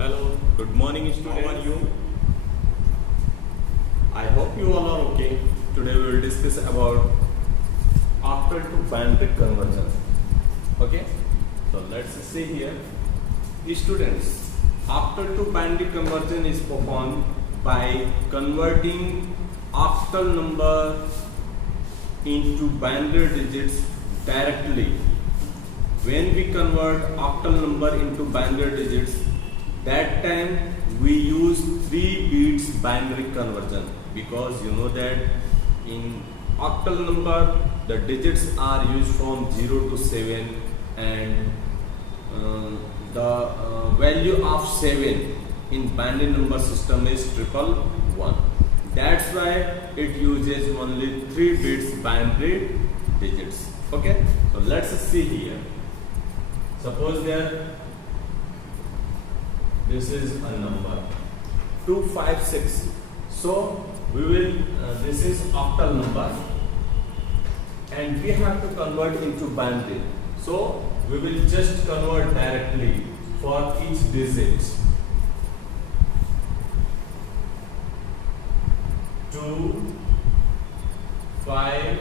Hello, good morning students. How are you? I hope you all are okay. Today we will discuss about octal to binary conversion. Okay, so let's see here. Students, octal to binary conversion is performed by converting octal number into binary digits directly. When we convert octal number into binary digits, that time we use 3 bits binary conversion, because you know that in octal number the digits are used from 0 to 7 and the value of 7 in binary number system is 111. That's why it uses only 3 bits binary digits. Okay, so let's see here. Suppose this is a number 256. So we will this is octal number and we have to convert into binary. So we will just convert directly for each digit. 2, 5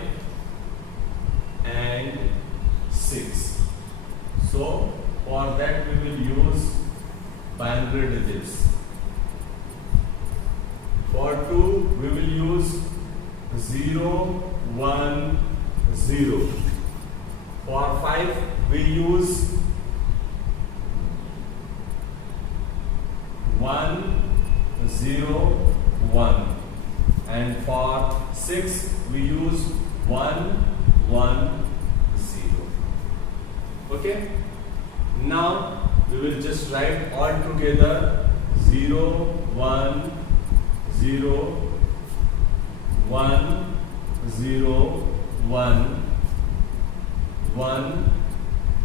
and 6. So for that we will use binary digits. For 2 we will use 0, 1, 0. For 5 we use 1, 0, 1. And for 6 we use 1, 1, 0. Okay. Now we will just write all together 0, 1, 0, 1, 0, 1, 1,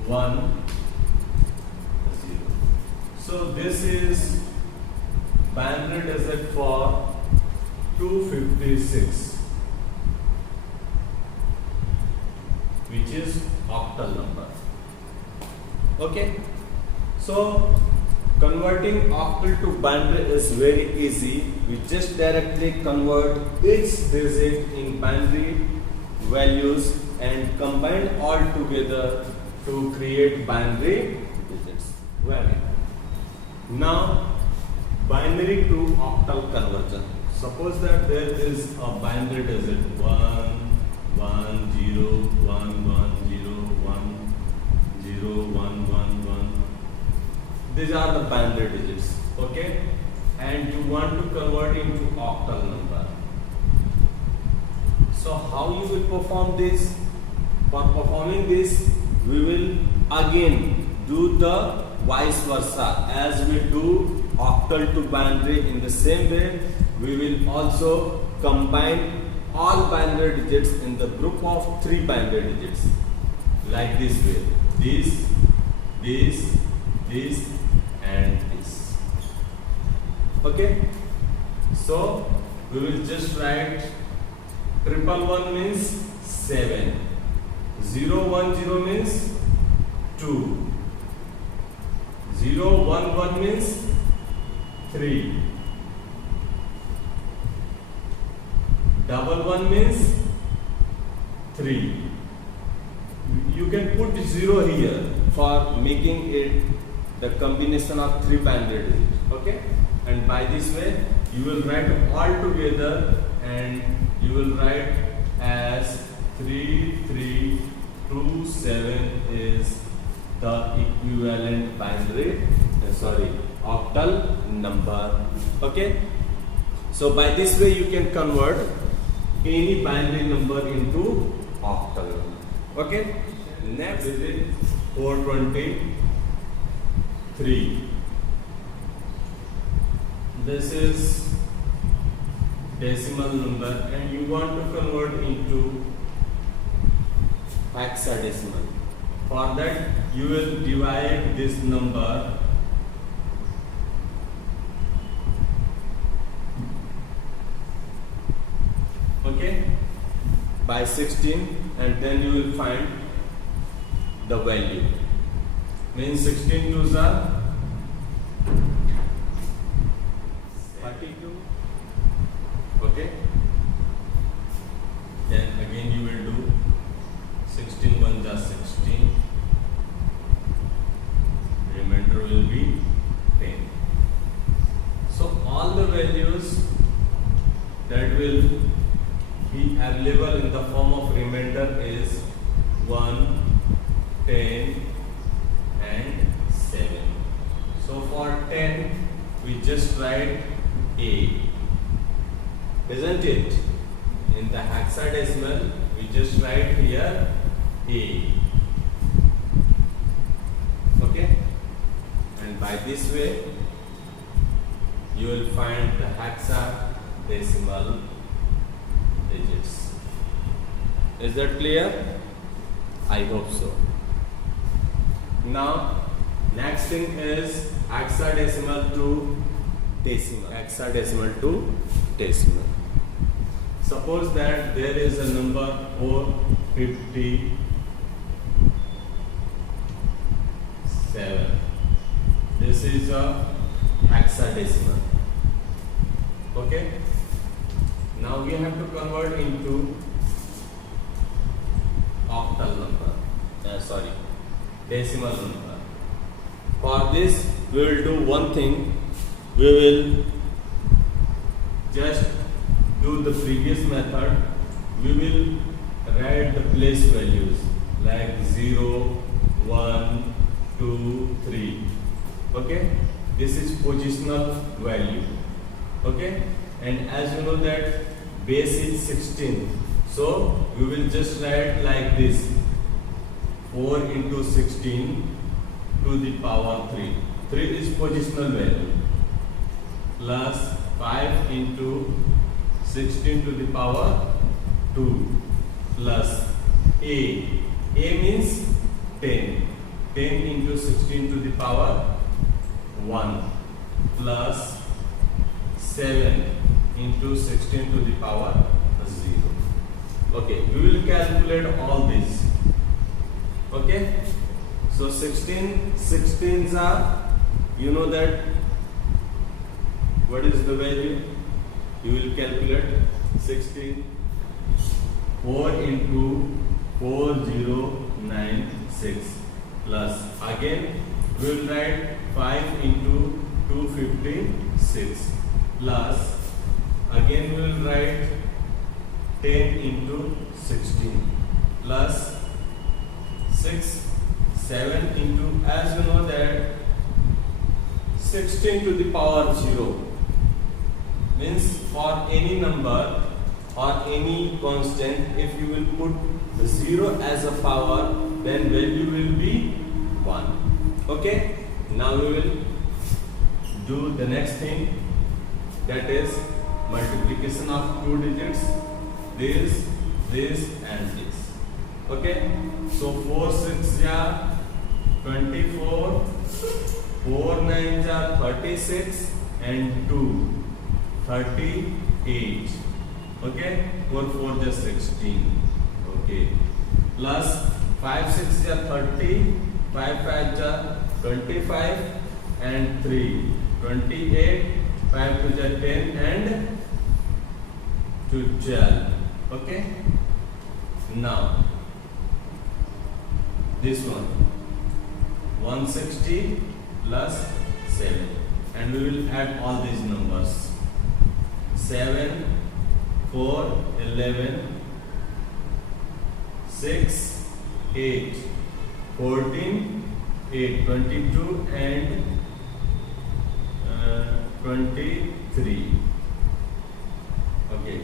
1, 0. So this is binary digit for 256, which is octal number. Okay, so converting octal to binary is very easy. We just directly convert each digit in binary values and combine all together to create binary digits. Very. Now binary to octal conversion. Suppose that there is a binary digit 1, 1, 0, 1, 1, 0, 1, 0, 1, 1, 1. These are the binary digits. Okay, and you want to convert into octal number. So how you will perform this? For performing this, we will again do the vice versa. As we do octal to binary, in the same way we will also combine all binary digits in the group of 3 binary digits, like this way. This and this. Okay, so we will just write 111 means 7, 010 means 2, 011 means 3, 11 means 3. You can put 0 here for making it the combination of 3 binary digits. Okay, and by this way you will write all together and you will write as 3327 is the equivalent binary octal number. Okay, so by this way you can convert any binary number into octal number. Okay, next is 423. This is decimal number and you want to convert into hexadecimal. For that you will divide this number by 16 and then you will find the value. Means 16 twos are 10 we just write A, isn't it? In the hexadecimal we just write here A. Okay, and by this way you will find the hexadecimal digits. Is that clear? I hope so. Now next thing is hexadecimal to decimal. Hexadecimal to decimal. Suppose that there is a number 457. This is a hexadecimal. Okay. Now we have to convert into octal number. Decimal number. For this, we will do one thing. We will just do the previous method. We will write the place values like 0, 1, 2, 3. Okay. This is positional value. Okay. And as you know that base is 16. So we will just write like this: 4 into 16 to the power 3. 3 is positional value. Plus 5 into 16 to the power 2. Plus A. A means 10. 10 into 16 to the power 1. Plus 7 into 16 to the power 0. Okay, we will calculate all these. Okay, so 16s are, you know that what is the value? You will calculate 16. 4 into 4096 plus again we will write 5 into 256 plus again we will write 10 into 16 plus 6, 7 into, as you know that 16 to the power 0 means for any number or any constant, if you will put the 0 as a power, then value will be 1. Okay, now we will do the next thing, that is multiplication of 2 digits, this and this. Okay, so 4 6 are 24, 4 9 are 36 and 2 38. Okay, 4 4 just 16. Okay, plus 5 6 are 30, 5 5 are 25 and 3 28, 5 2 are 10 and 2 12. Okay, now this one 160 plus 7 and we will add all these numbers. 7 4 11 6 8 14 8 22 and 23. Okay,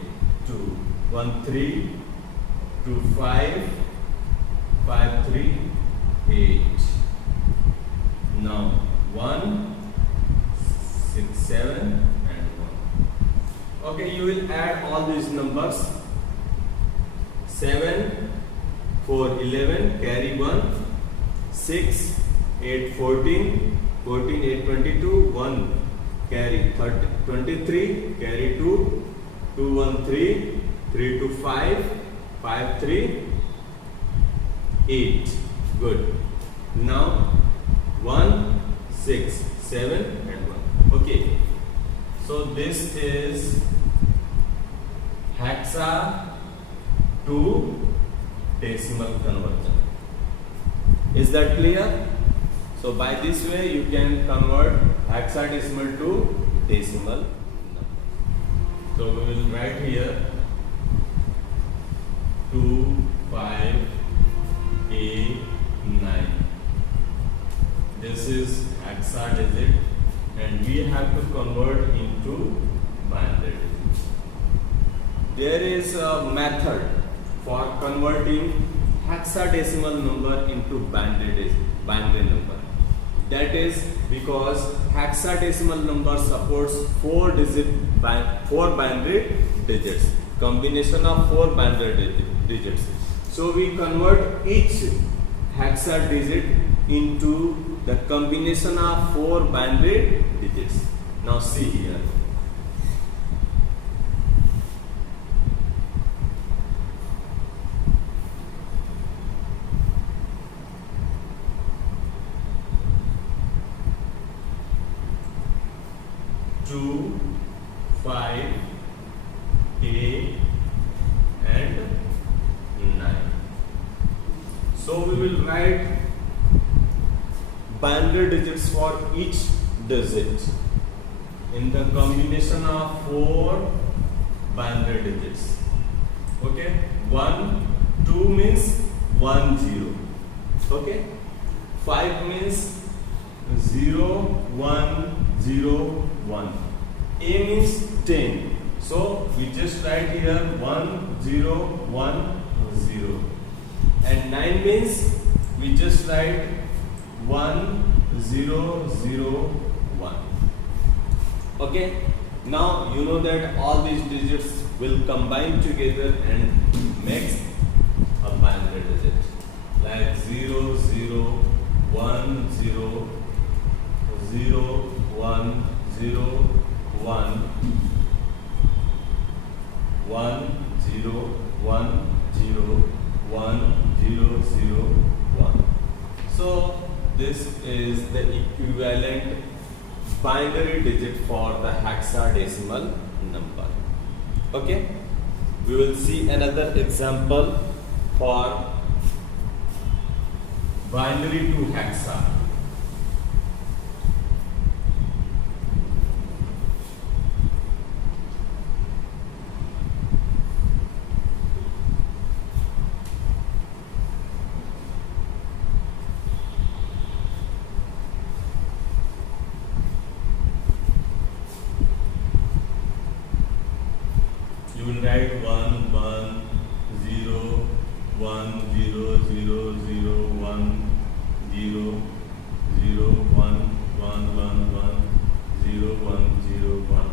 2 1 3 2 5 5 3 8. Now 1 6 7 and 1. Okay, you will add all these numbers. 7 4 11 carry 1, 6 8 14 14 8 22 1 carry 30 23 carry 2 2 1 3 3 2 5 5 3 8. Good. Now 1 6 7 and 1. Okay, so this is hexa to decimal conversion. Is that clear? So by this way you can convert hexadecimal to decimal number. So we will write here 2 5 8 9. This is hexa digit and we have to convert into binary digits. There is a method for converting hexadecimal number into binary number. That is because hexadecimal number supports 4 binary digits, combination of 4 binary digits. So we convert each hexa digit into the combination of 4 binary digits. Now see here. Two, 5, 8 and 9. So we will write binary digits for each digit in the combination of 4 binary digits. Okay, 1, 2 means 1, 0. Okay, 5 means 0, 1, 0, 1. A means 10. So we just write here 1, 0, 1, 0. And 9 means we just write 1, 0, 0, 1. Okay. Now you know that all these digits will combine together and makes a binary digit. Like 0, 0, 1, 0, 0, 1, 0, 1, 1, 0, 1, 0, 1, 0, 0, 1. So this is the equivalent binary digit for the hexadecimal number. Okay, we will see another example for binary to hexa. You will write 1, 1, 0, 1, 0, 0, 0, 1, 0, 0, 1, 1, 1, 1, 0, 1, 0, 1.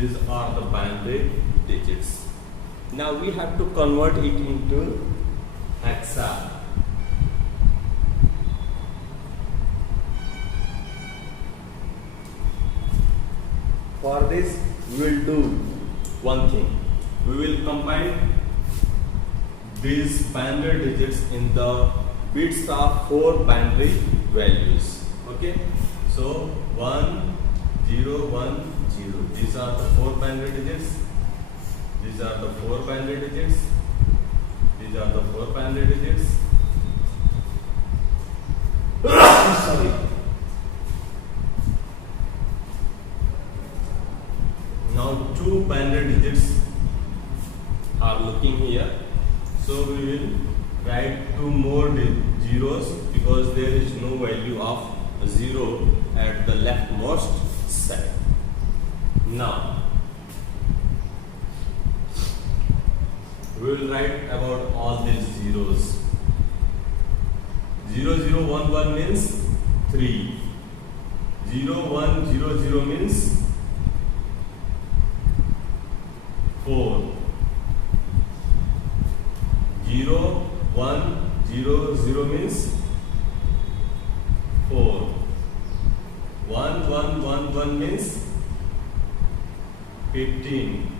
These are the binary digits. Now we have to convert it into hexa. For this we will do one thing. We will combine these binary digits in the bits of 4 binary values. Okay, so 1, 0, 1, 0. These are the 4 binary digits. These are the 4 binary digits. These are the 4 binary digits. Sorry. Now 2 binary digits are looking here. So we will write 2 more zeros because there is no value of 0 at the leftmost side. Now we will write about all these zeros. 0, 0, 1, 1 means 3. 0, 1, 0, 0 means 4. 0, 1, 0, 0 means 4. 1, 1, 1, 1 means 15.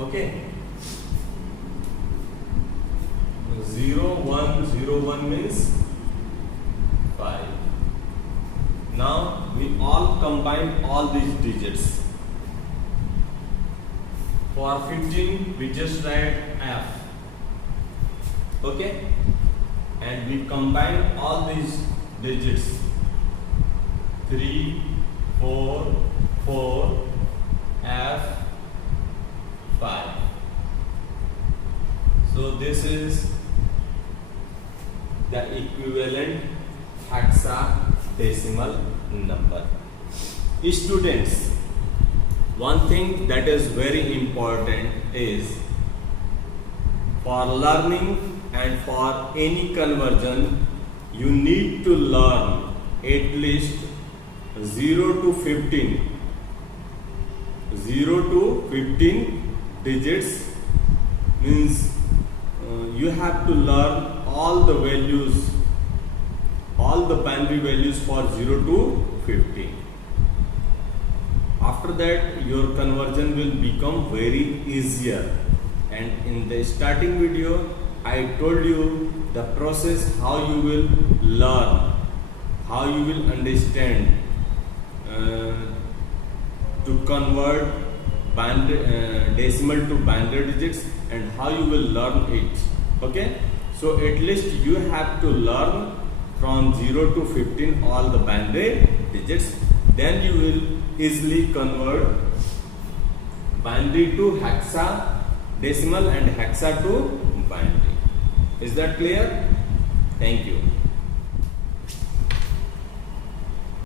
Okay. 0, 1, 0, 1 means 5. Now we all combine all these digits. For 15 we just write F. Okay, and we combine all these digits. 3, 4, 4, F, 5. So this is the equivalent hexadecimal number. Students, one thing that is very important is for learning and for any conversion, you need to learn at least 0 to 15 digits, means you have to learn all the values, all the binary values for 0 to 15. After that your conversion will become very easier, and in the starting video I told you the process how you will learn, how you will understand to convert decimal to binary digits, and how you will learn it. Okay, so at least you have to learn from 0 to 15 all the binary digits, then you will easily convert binary to hexadecimal and hexa to binary. Is that clear? Thank you.